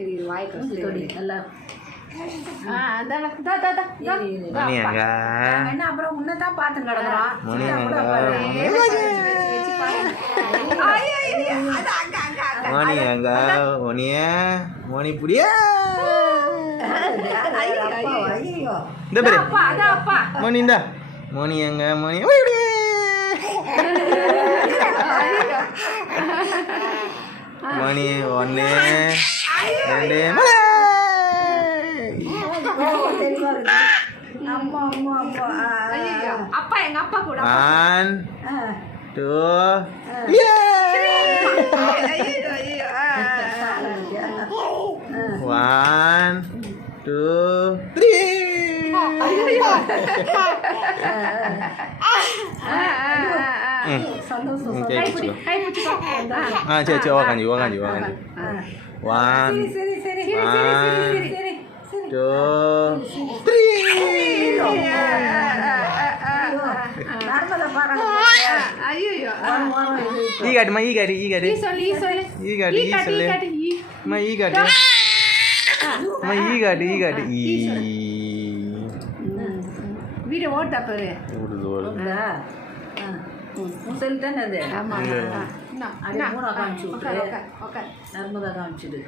இது வாய் கொடி நல்லா அப்புறம் உன்னதான் பார்த்து கிடக்குறோம். மணி எங்க மணி மணி 1 2 அப்பா எங்க அப்பா கூட 1 2 1 2 3 வாங்கி 1 2 3 வீடு ஓட்டா பாரு சொல்லிட்டேன் அது. நர்மதா காமிச்சுடு.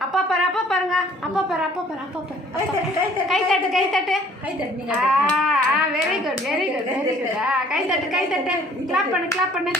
அப்பா பாரு அப்பா பாருங்க அப்பா பாரு அப்பா பாரு அப்பா பாரு கை தட்டு கை தட்டு கை தட்டு very good very good very good கை தட்டு கிளாப் பண்ணு